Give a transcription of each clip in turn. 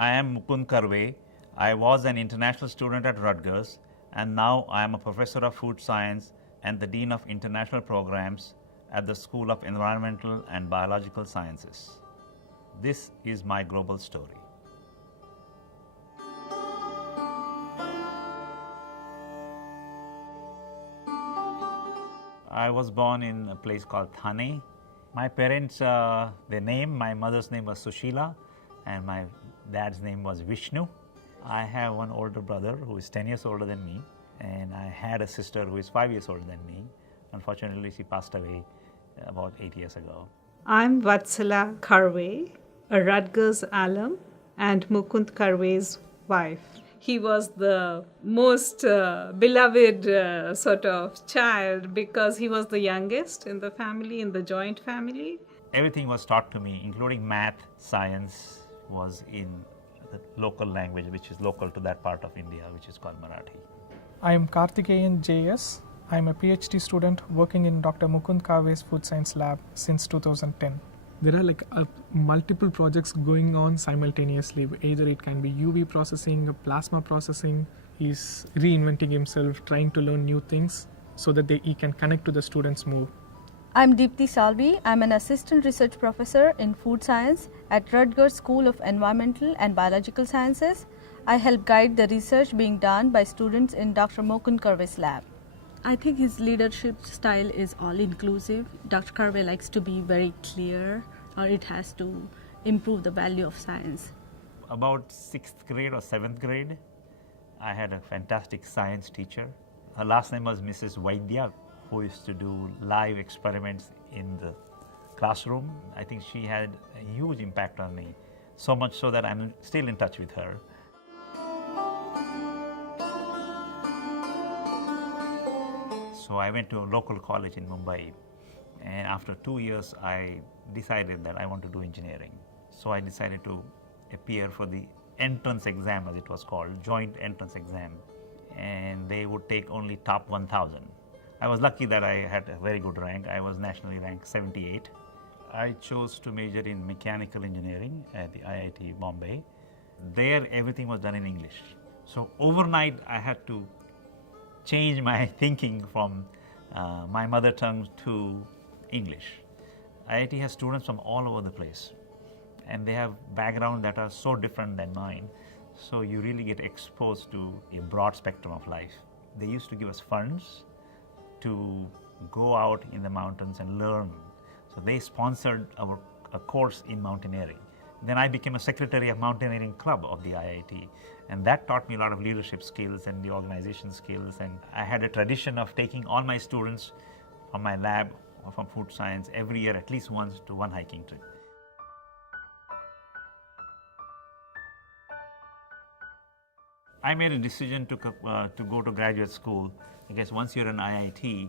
I am Mukund Karwe. I was an international student at Rutgers, and now I am a professor of food science and the Dean of International Programs at the School of Environmental and Biological Sciences. This is my global story. I was born in a place called Thane. My parents, my mother's name was Sushila and my dad's name was Vishnu. I have one older brother who is 10 years older than me, and I had a sister who is 5 years older than me. Unfortunately, she passed away about 8 years ago. I'm Vatsala Karwe, a Rutgers alum and Mukund Karwe's wife. He was the most beloved sort of child because he was the youngest in the family, in the joint family. Everything was taught to me, including math, science, was in the local language, which is local to that part of India, which is called Marathi. I am Karthikeyan JS. I am a PhD student working in Dr. Mukund Karwe's Food Science Lab since 2010. There are multiple projects going on simultaneously. Either it can be UV processing, plasma processing. He's reinventing himself, trying to learn new things so that he can connect to the students more. I'm Deepthi Salvi. I'm an assistant research professor in food science at Rutgers School of Environmental and Biological Sciences. I help guide the research being done by students in Dr. Mukund Karwe's lab. I think his leadership style is all-inclusive. Dr. Karwe likes to be very clear, or it has to improve the value of science. About 6th grade or 7th grade, I had a fantastic science teacher. Her last name was Mrs. Vaidya, who used to do live experiments in the classroom. I think she had a huge impact on me, so much so that I'm still in touch with her. So I went to a local college in Mumbai, and after 2 years I decided that I want to do engineering. So I decided to appear for the entrance exam, as it was called, joint entrance exam, and they would take only top 1,000. I was lucky that I had a very good rank. I was nationally ranked 78. I chose to major in mechanical engineering at the IIT Bombay. There everything was done in English. So overnight I had to change my thinking from my mother tongue to English. IIT has students from all over the place, and they have backgrounds that are so different than mine. So you really get exposed to a broad spectrum of life. They used to give us funds to go out in the mountains and learn. So they sponsored a course in mountaineering. Then I became a secretary of mountaineering club of the IIT, and that taught me a lot of leadership skills and the organization skills. And I had a tradition of taking all my students from my lab or from food science every year at least once to one hiking trip. I made a decision to go to graduate school because once you're in IIT,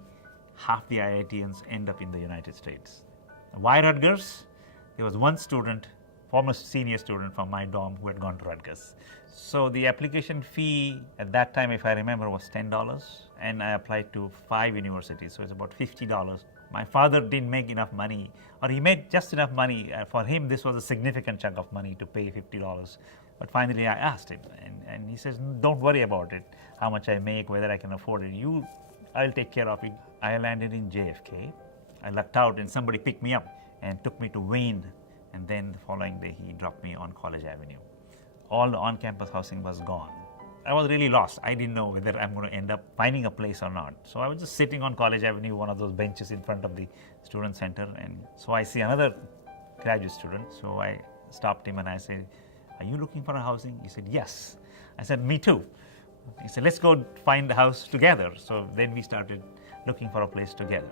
half the IITians end up in the United States. Why Rutgers? There was one student, former senior student from my dorm, who had gone to Rutgers. So the application fee at that time, if I remember, was $10, and I applied to 5 universities, so it's about $50. My father didn't make enough money, or he made just enough money. For him, this was a significant chunk of money to pay $50. But finally, I asked him, and he says, don't worry about it, how much I make, whether I can afford it. I'll take care of it. I landed in JFK. I lucked out, and somebody picked me up and took me to Wayne. And then the following day, he dropped me on College Avenue. All the on-campus housing was gone. I was really lost. I didn't know whether I'm going to end up finding a place or not. So I was just sitting on College Avenue, one of those benches in front of the student center. And so I see another graduate student. So I stopped him and I said, are you looking for a housing? He said, yes. I said, me too. He said, let's go find the house together. So then we started looking for a place together.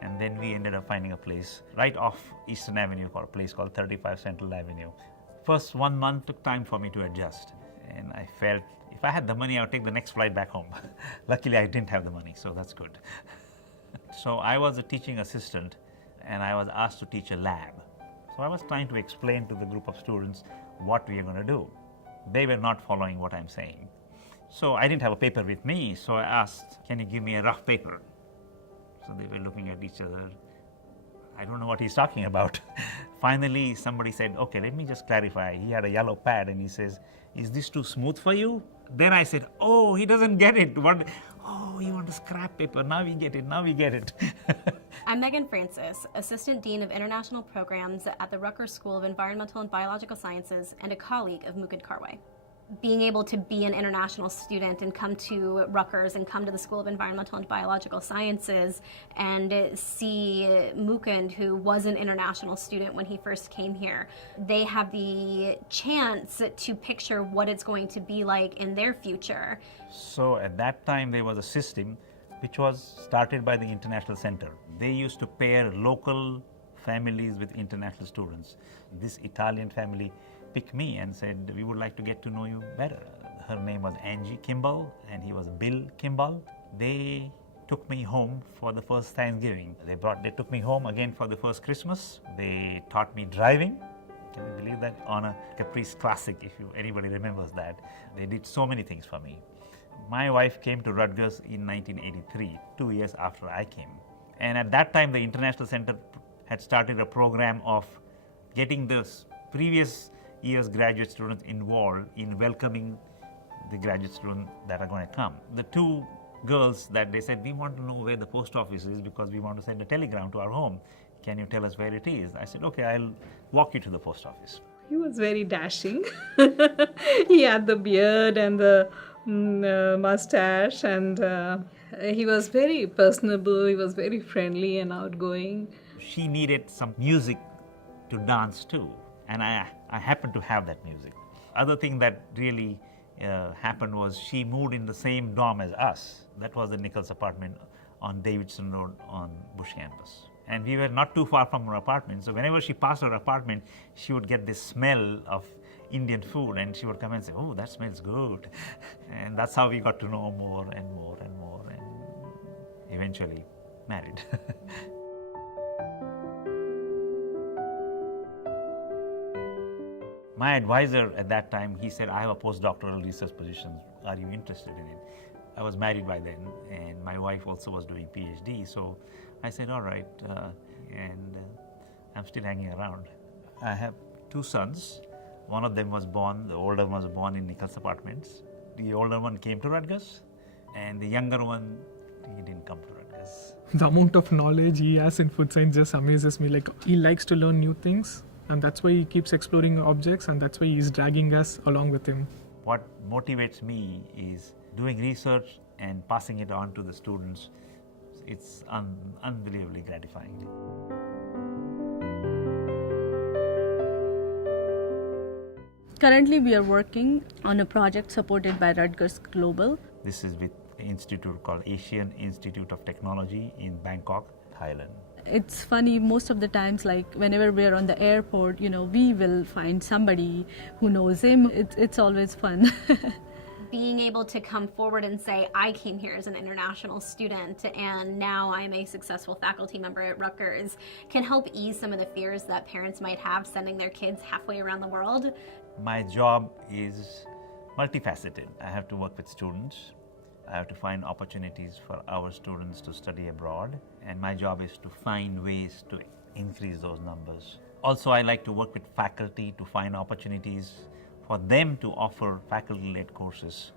And then we ended up finding a place right off Eastern Avenue, a place called 35 Central Avenue. First 1 month took time for me to adjust. And I felt if I had the money, I would take the next flight back home. Luckily, I didn't have the money, so that's good. So I was a teaching assistant, and I was asked to teach a lab. So I was trying to explain to the group of students what we are going to do. They were not following what I'm saying. So I didn't have a paper with me, so I asked, can you give me a rough paper? So they were looking at each other. I don't know what he's talking about. Finally, somebody said, okay, let me just clarify. He had a yellow pad and he says, is this too smooth for you? Then I said, oh, he doesn't get it. What? Oh, you want a scrap paper. Now we get it. Now we get it. I'm Megan Francis, Assistant Dean of International Programs at the Rutgers School of Environmental and Biological Sciences and a colleague of Mukund Karwe. Being able to be an international student and come to Rutgers and come to the School of Environmental and Biological Sciences and see Mukund, who was an international student when he first came here, they have the chance to picture what it's going to be like in their future. So at that time, there was a system which was started by the International Center. They used to pair local families with international students. This Italian family picked me and said, we would like to get to know you better. Her name was Angie Kimball and he was Bill Kimball. They took me home for the first Thanksgiving. They took me home again for the first Christmas. They taught me driving. Can you believe that? On a Caprice Classic, if anybody remembers that. They did so many things for me. My wife came to Rutgers in 1983, 2 years after I came. And at that time, the International Center had started a program of getting the previous year's graduate students involved in welcoming the graduate students that are going to come. The two girls that they said, we want to know where the post office is because we want to send a telegram to our home. Can you tell us where it is? I said, okay, I'll walk you to the post office. He was very dashing. He had the beard and the mustache, and he was very personable. He was very friendly and outgoing. She needed some music to dance to, and I happened to have that music. Other thing that really happened was she moved in the same dorm as us. That was the Nichols apartment on Davidson Road on Bush campus. And we were not too far from her apartment, so whenever she passed her apartment, she would get this smell of Indian food, and she would come and say, oh, that smells good. And that's how we got to know more and more and more, and eventually married. My advisor at that time, he said, I have a postdoctoral research position. Are you interested in it? I was married by then, and my wife also was doing PhD. So I said, all right, and I'm still hanging around. I have two sons. One of them was born, the older one was born in Nichols Apartments. The older one came to Rutgers, and the younger one, he didn't come to Rutgers. The amount of knowledge he has in food science just amazes me. Like, he likes to learn new things, and that's why he keeps exploring objects, and that's why he's dragging us along with him. What motivates me is doing research and passing it on to the students. It's unbelievably gratifying. Currently, we are working on a project supported by Rutgers Global. This is with an institute called Asian Institute of Technology in Bangkok, Thailand. It's funny, most of the times, like whenever we're on the airport, we will find somebody who knows him. It's always fun. Being able to come forward and say, I came here as an international student and now I'm a successful faculty member at Rutgers can help ease some of the fears that parents might have sending their kids halfway around the world. My job is multifaceted. I have to work with students. I have to find opportunities for our students to study abroad. And my job is to find ways to increase those numbers. Also, I like to work with faculty to find opportunities for them to offer faculty-led courses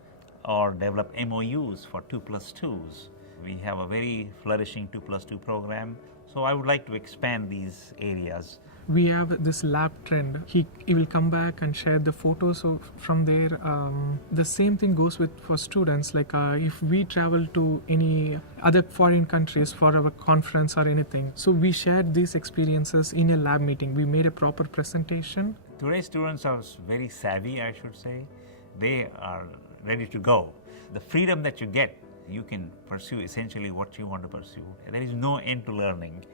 or develop MOUs for 2+2s. We have a very flourishing 2+2 program. So I would like to expand these areas. We have this lab trend. He will come back and share the photos from there. The same thing goes for students. Like if we travel to any other foreign countries for our conference or anything, so we shared these experiences in a lab meeting. We made a proper presentation. Today's students are very savvy, I should say. They are ready to go. The freedom that you get, you can pursue essentially what you want to pursue. There is no end to learning.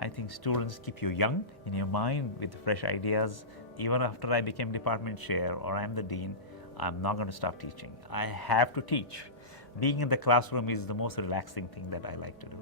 I think students keep you young in your mind with fresh ideas. Even after I became department chair or I'm the dean, I'm not going to stop teaching. I have to teach. Being in the classroom is the most relaxing thing that I like to do.